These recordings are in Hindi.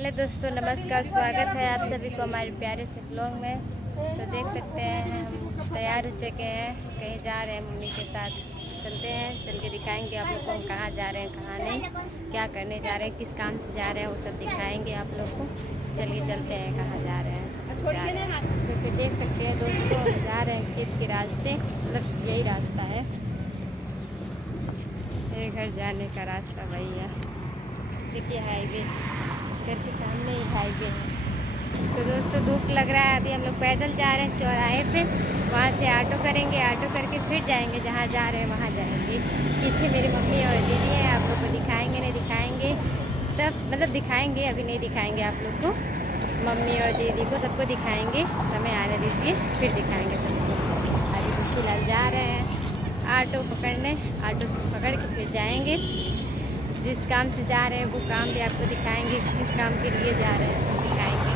हेलो दोस्तों, नमस्कार। स्वागत है आप सभी को हमारे प्यारे से ब्लॉग में। तो देख सकते हैं हम तैयार हो चुके हैं, कहीं जा रहे हैं मम्मी के साथ। चलते हैं, चल के दिखाएंगे आप लोग को हम कहाँ जा रहे हैं, कहाँ नहीं, क्या करने जा रहे हैं, किस काम से जा रहे हैं, वो सब दिखाएंगे आप लोग को। चलिए चलते हैं, कहाँ जा रहे हैं, सब जा रहे हैं। तो फिर देख सकते हैं दोस्तों, हम जा रहे हैं खेत के रास्ते, मतलब यही रास्ता है, ये घर जाने का रास्ता भैया। देखिए हाईवे, घर के सामने ही हाईवे है। तो दोस्तों धूप लग रहा है, अभी हम लोग पैदल जा रहे हैं चौराहे पे, वहाँ से ऑटो करेंगे, ऑटो करके फिर जाएंगे जहाँ जा रहे हैं वहाँ जाएंगे। पीछे मेरी मम्मी और दीदी हैं, आप लोग को दिखाएंगे नहीं दिखाएंगे तब, मतलब दिखाएंगे, अभी नहीं दिखाएंगे आप लोग को। मम्मी और दीदी को सबको दिखाएंगे, समय आने दीजिए फिर दिखाएंगे सबको। अभी तो फिलहाल जा रहे हैं ऑटो पकड़ने, ऑटो से पकड़ के फिर जाएंगे। जिस काम से जा रहे हैं वो काम भी आपको दिखाएंगे, किस काम के लिए जा रहे हैं सब दिखाएंगे।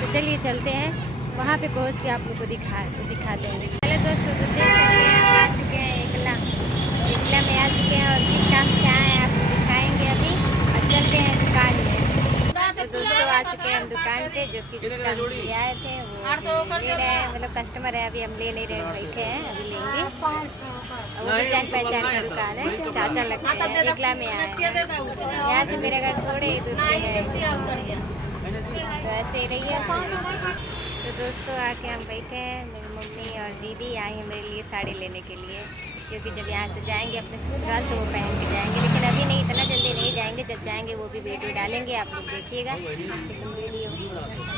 तो चलिए चलते हैं, वहाँ पे पहुँच के आप लोग को दिखाते हैं। हेलो दोस्तों, तो देख सकते हैं हम आ चुके हैं एकला में आ चुके हैं, और किस काम से आए हैं आपको दिखाएंगे अभी, और चलते हैं दुकान में। तो दोस्तों आ चुके हैं हम दुकान पे, जो कि जिस काम के लिए आए थे वो ले रहे हैं, मतलब कस्टमर है, अभी हम ले नहीं रहे, बैठे हैं, अभी लेंगे। वो भी जान पहचान की दुकान है, चाचा लगते हैं, एकला में आए हैं। यहाँ से मेरा घर थोड़े ही दूर पे है, तो ऐसे ही रही है। तो दोस्तों आके हम बैठे हैं, मेरी मम्मी और दीदी आई हैं मेरे लिए साड़ी लेने के लिए, क्योंकि जब यहाँ से जाएंगे अपने ससुराल तो वो पहन के जाएंगे, लेकिन अभी नहीं, इतना जल्दी नहीं जाएंगे, जब जाएंगे वो भी वीडियो डालेंगे, आप लोग देखिएगा।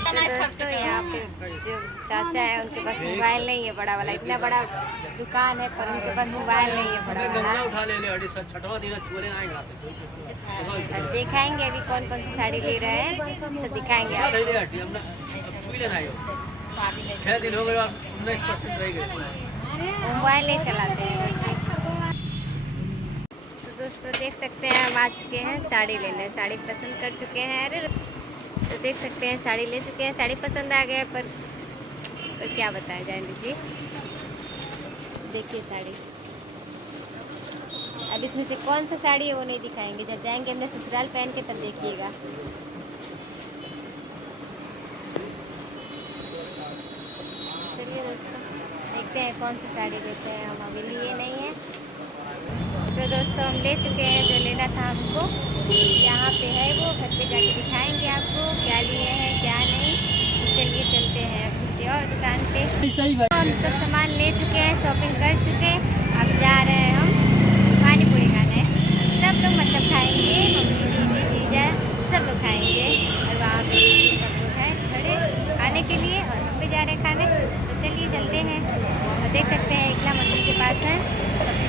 तो दोस्तों यहाँ पे जो चाचा है उनके पास मोबाइल नहीं है बड़ा वाला, इतना बड़ा दुकान है पर उनके पास मोबाइल नहीं है बड़ा वाला। और दिखाएंगे अभी कौन कौन सी साड़ी ले रहे हैं, सब दिखाएंगे आप। मोबाइल नहीं चलाते हैं दोस्तों। तो दोस्तों देख सकते हैं हम आ चुके हैं साड़ी लेने, साड़ी पसंद कर चुके हैं। अरे तो देख सकते हैं साड़ी ले चुके हैं, साड़ी पसंद आ गया, पर क्या बताया जाए दीजिए। देखिए साड़ी, अब इसमें से कौन सा साड़ी है वो नहीं दिखाएंगे, जब जाएंगे अपने ससुराल पहन के तब देखिएगा। चलिए दोस्तों देखते हैं कौन सी साड़ी लेते हैं, हम अभी लिए नहीं है। तो दोस्तों हम ले चुके हैं जो लेना था हमको, यहाँ पे है वो, घर पे जाके दिखाएंगे आपको क्या लिए हैं क्या नहीं। तो चलिए चलते हैं किसी और दुकान पे। तो हम सब सामान ले चुके हैं, शॉपिंग कर चुके, अब जा रहे हैं हम पानी पूरी खाने। सब लोग मतलब खाएंगे, मम्मी दीदी जीजा सब लोग खाएंगे, और वहाँ पे सब लोग हैं खड़े खाने के लिए, और हम भी जा रहे हैं खाने। तो चलिए चलते हैं। तो देख सकते हैं एकला मंदिर के पास है,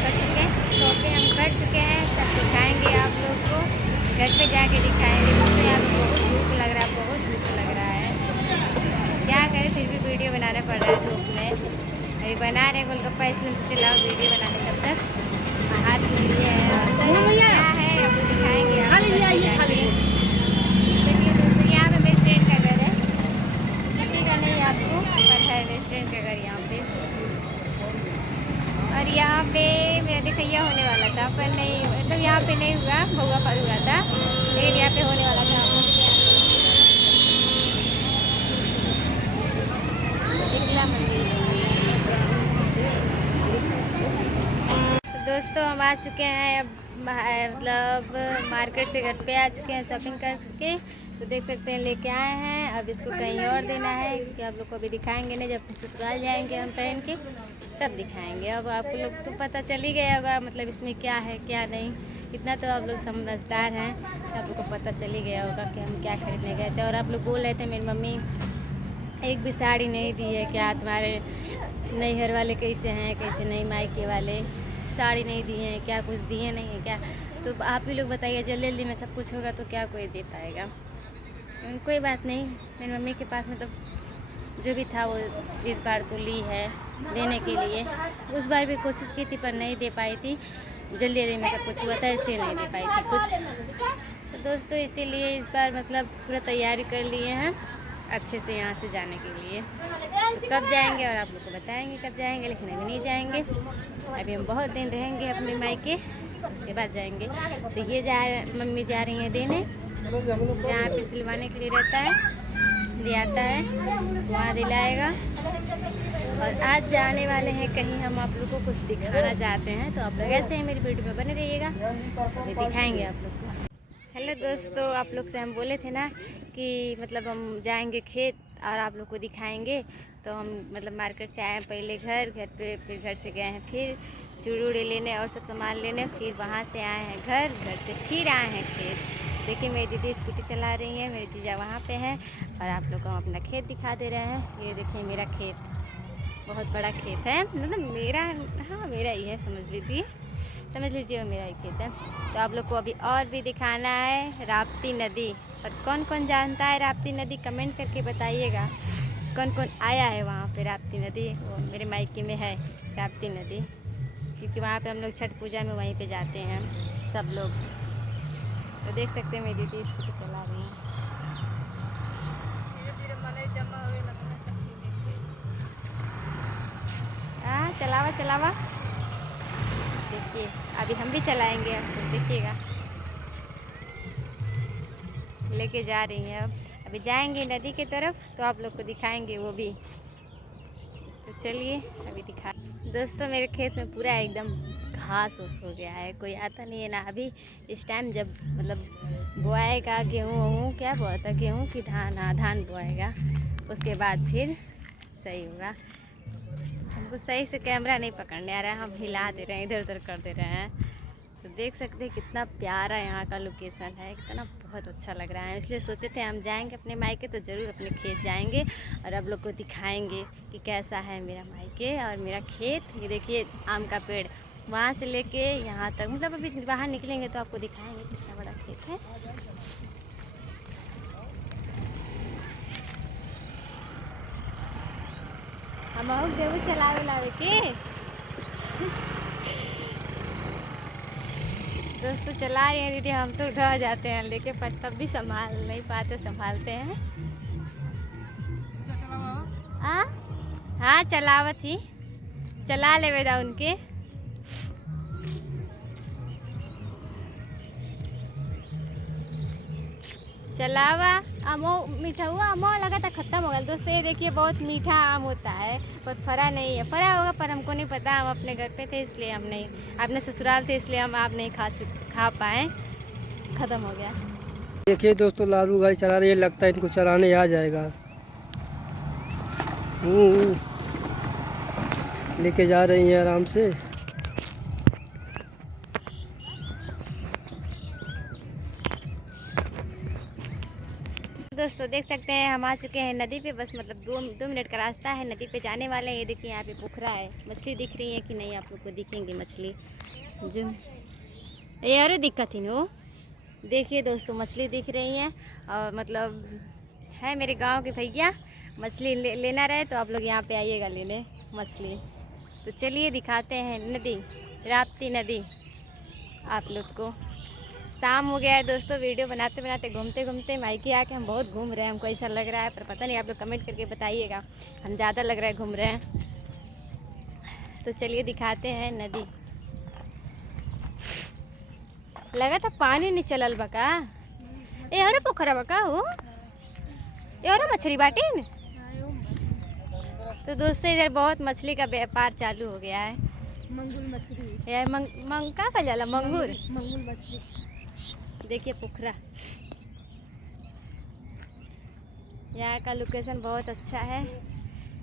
कर चुके हैं शॉपिंग, हम कर चुके हैं, सब दिखाएंगे आप लोग को, घर पे जाके दिखाएंगे। दोस्तों यहाँ पे बहुत भूख लग रहा है, बहुत भूख लग रहा है, क्या करें, फिर भी वीडियो बनाना पड़ रहा है धूप में। अभी बना रहे हैं गोलगप्पा, इसलिए तो चलाओ वीडियो बनाने तब तक। हाथ में लिए हैं और क्या है आपको दिखाएंगे आप। चलिए दोस्तों यहाँ पे मेरे फ्रेंड का घर है, दिखेगा नहीं आपको पर है मेरे फ्रेंड का घर यहाँ पे। और यहाँ पे मेरा दिखैया होने वाला था पर नहीं, मतलब यहाँ पे नहीं हुआ, भगवा पर हुआ था, लेकिन यहाँ पे होने वाला था। एकला मंदिर। तो दोस्तों हम आ चुके हैं अब, मतलब मार्केट से घर पे आ चुके हैं शॉपिंग करके। तो देख सकते हैं लेके आए हैं, अब इसको कहीं और देना है, कि आप लोग को अभी दिखाएंगे नहीं, जब ससुराल जाएंगे हम पहन के तब दिखाएंगे। अब आप लोग तो पता चल ही गया होगा, मतलब इसमें क्या है क्या नहीं, इतना तो आप लोग समझदार हैं, आप लोग को पता चल ही गया होगा कि हम क्या खरीदने गए थे। और आप लोग बोल रहे थे मेरी मम्मी एक भी साड़ी नहीं दी है क्या, तुम्हारे नैहर वाले कैसे हैं कैसे नहीं, मायके वाले साड़ी नहीं दिए हैं क्या, कुछ दिए नहीं है क्या। तो आप ही लोग बताइए, जल्दी जल्दी में सब कुछ होगा तो क्या कोई दे पाएगा। कोई बात नहीं, मेरी मम्मी के पास मतलब जो भी था वो इस बार तो ली है देने के लिए, उस बार भी कोशिश की थी पर नहीं दे पाई थी, जल्दी जल्दी में सब कुछ हुआ था इसलिए नहीं दे पाई थी कुछ। तो दोस्तों इसीलिए इस बार मतलब पूरा तैयारी कर लिए हैं अच्छे से यहाँ से जाने के लिए। तो कब जाएंगे और आप लोग को बताएंगे कब जाएंगे, लेकिन अभी नहीं जाएंगे, अभी हम बहुत दिन रहेंगे अपने मायके, उसके बाद जाएंगे। तो ये मम्मी जा रही हैं देने, जहाँ पे सिलवाने के लिए रहता है दिलाता है, वहाँ दिलाएगा। और आज जाने वाले हैं कहीं, हम आप लोग को कुछ दिखाना चाहते हैं, तो आप लोग ऐसे ही मेरी वीडियो में बने रहिएगा, अभी दिखाएंगे आप लोग को। हेलो दोस्तों, आप लोग से हम बोले थे ना कि मतलब हम जाएंगे खेत और आप लोग को दिखाएंगे, तो हम मतलब मार्केट से आए हैं पहले घर पे, फिर घर से गए हैं फिर चूड़ी लेने और सब सामान लेने, फिर वहाँ से आए हैं घर से फिर आए हैं खेत। देखिए मेरी दीदी स्कूटी चला रही है, मेरे जीजा वहाँ पे हैं और आप लोग को हम अपना खेत दिखा दे रहे हैं। ये देखिए मेरा खेत, बहुत बड़ा खेत है, मतलब मेरा, हाँ मेरा ही है, समझ लीजिए वो मेरा ही खेत है। तो आप लोग को अभी और भी दिखाना है राप्ती नदी। और कौन कौन जानता है राप्ती नदी कमेंट करके बताइएगा, कौन कौन आया है वहाँ पे राप्ती नदी। वो मेरे मायके में है राप्ती नदी, क्योंकि वहाँ पे हम लोग छठ पूजा में वहीं पे जाते हैं सब लोग। तो देख सकते हैं मेरी दीदी स्कूटी चला रही है। हाँ चलावा देखिए, अभी हम भी चलाएंगे, तो देखिएगा लेके जा रही हैं। अब अभी जाएंगे नदी की तरफ, तो आप लोग को दिखाएंगे वो भी। तो चलिए अभी दिखा। दोस्तों मेरे खेत में पूरा एकदम घास ओस हो गया है, कोई आता नहीं है ना अभी। इस टाइम जब मतलब बोआएगा गेहूँ क्या बोआ था, गेहूँ की धान, हाँ धान बोआएगा, उसके बाद फिर सही होगा। हमको सही से कैमरा नहीं पकड़ने आ रहा है, हम हिला दे रहे हैं, इधर उधर कर दे रहे हैं। तो देख सकते हैं कितना प्यारा यहाँ का लोकेशन है, कितना बहुत अच्छा लग रहा है। इसलिए सोचे थे हम जाएंगे अपने मायके, तो ज़रूर अपने खेत जाएंगे और आप लोग को दिखाएंगे कि कैसा है मेरा मायके और मेरा खेत। ये देखिए आम का पेड़, वहाँ से लेके यहाँ तक, मतलब अभी बाहर निकलेंगे तो आपको दिखाएंगे कितना बड़ा खेत है। हम गेहूँ चलावे के दोस्तों चला रही हैं दीदी, हम तो उधर जाते हैं लेके, पर तब भी संभाल नहीं पाते, संभालते हैं। हाँ चलावत ही, चला ले बेदा उनके। चलावा आमो मीठा हुआ, आमो लगा था ख़त्म हो गया। दोस्तों ये देखिए बहुत मीठा आम होता है, पर फरा नहीं है, फरा होगा पर हमको नहीं पता, हम अपने घर पे थे इसलिए हम नहीं, अपने ससुराल थे इसलिए हम आप नहीं खा पाए, ख़त्म हो गया। देखिए दोस्तों लालू गाय चला रही है, लगता है इनको चलाने आ जाएगा। लेके जा रही हैं आराम से। दोस्तों देख सकते हैं हम आ चुके हैं नदी पे, बस मतलब दो मिनट का रास्ता है, नदी पे जाने वाले हैं। ये देखिए यहाँ पे पोखरा है, मछली दिख रही है कि नहीं आप लोग को दिखेंगी मछली जो ये, अरे दिक्कत ही नहीं हो। देखिए दोस्तों मछली दिख रही हैं, और मतलब है मेरे गांव के भैया, मछली लेना रहे तो आप लोग यहाँ पे आइएगा लेने मछली। तो चलिए दिखाते हैं नदी, राप्ती नदी आप लोग को। शाम हो गया है दोस्तों, वीडियो बनाते बनाते घूमते घूमते मायके आके हम बहुत घूम रहे हैं, हमको ऐसा लग रहा है, पर पता नहीं, आप लोग कमेंट करके बताइएगा, हम ज़्यादा लग रहा है घूम रहे हैं। तो चलिए दिखाते हैं नदी। लगा था पानी नहीं चलल बका, ए अरे पोखरा बका हो, ये और मछली बाटीन। तो दोस्तों इधर बहुत मछली का व्यापार चालू हो गया है। मंगुल मछली यार का कल जाला मंगूर मंगुल मछली। देखिए पोखरा, यहाँ का लोकेशन बहुत अच्छा है।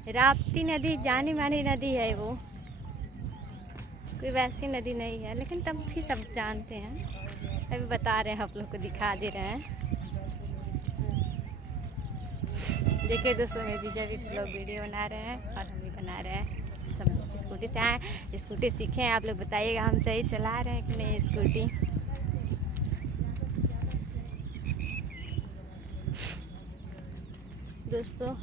राप्ती नदी जानी मानी नदी है, वो कोई वैसी नदी नहीं है, लेकिन तब भी सब जानते हैं। अभी बता रहे हैं आप लोग को, दिखा दे रहे हैं। देखिए दोस्तों मेरे जीजा भी लोग वीडियो बना रहे हैं और हम भी बना रहे हैं। सब लोग स्कूटी से आए, स्कूटी सीखे हैं, आप लोग बताइएगा हम सही चला रहे हैं कि नहीं स्कूटी। दोस्तों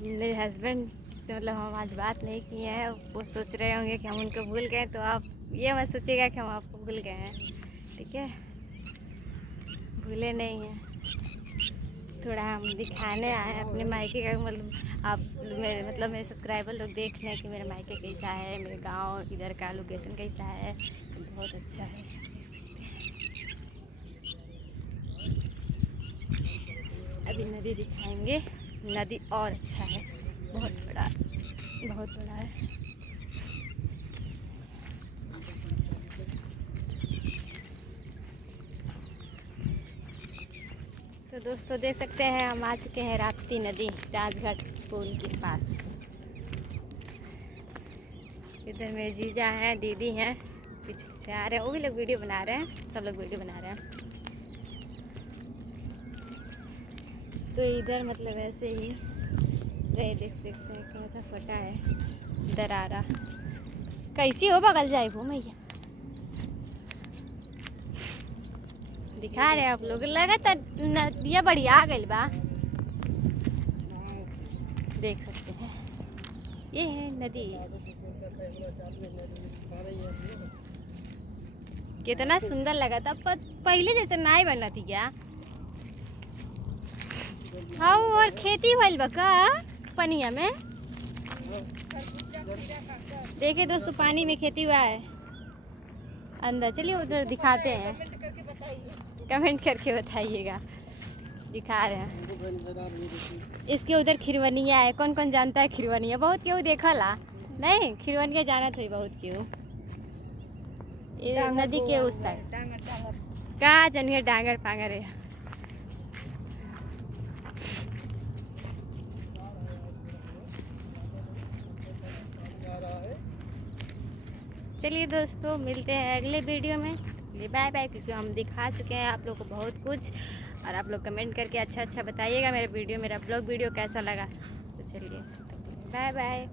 मेरे हस्बैंड से मतलब हम आज बात नहीं किए हैं, वो सोच रहे होंगे कि हम उनको भूल गए, तो आप ये मत सोचिएगा कि हम आपको भूल गए हैं, ठीक है, भूले नहीं हैं। थोड़ा हम दिखाने आए हैं अपने मायके का, मतलब आप मेरे सब्सक्राइबर लोग देख लें कि मेरा मायके कैसा है, मेरे गांव इधर का लोकेशन कैसा है। तो बहुत अच्छा है, अभी नदी दिखाएंगे। नदी और अच्छा है, बहुत बड़ा है। तो दोस्तों देख सकते हैं हम आ चुके हैं राप्ती नदी राजघाट पुल के पास। इधर मेरे जीजा हैं, दीदी हैं, पीछे आ रहे हैं, वो भी लोग वीडियो बना रहे हैं, सब लोग वीडियो बना रहे हैं। तो इधर मतलब ऐसे ही रहे, देख सकते हैं कैसा फटा है दरारा। कैसी हो बगल जाए वो मैया दिखा रहे हैं आप लोग। लगा नदिया बढ़िया आ गई बा, देख सकते हैं ये है नदी। कितना सुंदर लगा था, पहले जैसे नाई बनना थी क्या। हाँ और खेती भइल बा का पनिया में। देखिए दोस्तों पानी में खेती हुआ है अंदर। चलिए उधर दिखाते हैं, कमेंट करके बताइएगा। दिखा रहे हैं इसके उधर खिरवनिया है। कौन कौन जानता है खिरवनिया? बहुत क्यों देखला नहीं, खिरवनिया जाना था बहुत क्यों। ये नदी के उस साइड कहाँ जानिए डांगर पांगर है। चलिए दोस्तों मिलते हैं अगले वीडियो में। ये बाय बाय, क्योंकि हम दिखा चुके हैं आप लोग को बहुत कुछ। और आप लोग कमेंट करके अच्छा बताइएगा मेरा ब्लॉग वीडियो कैसा लगा। तो चलिए बाय बाय।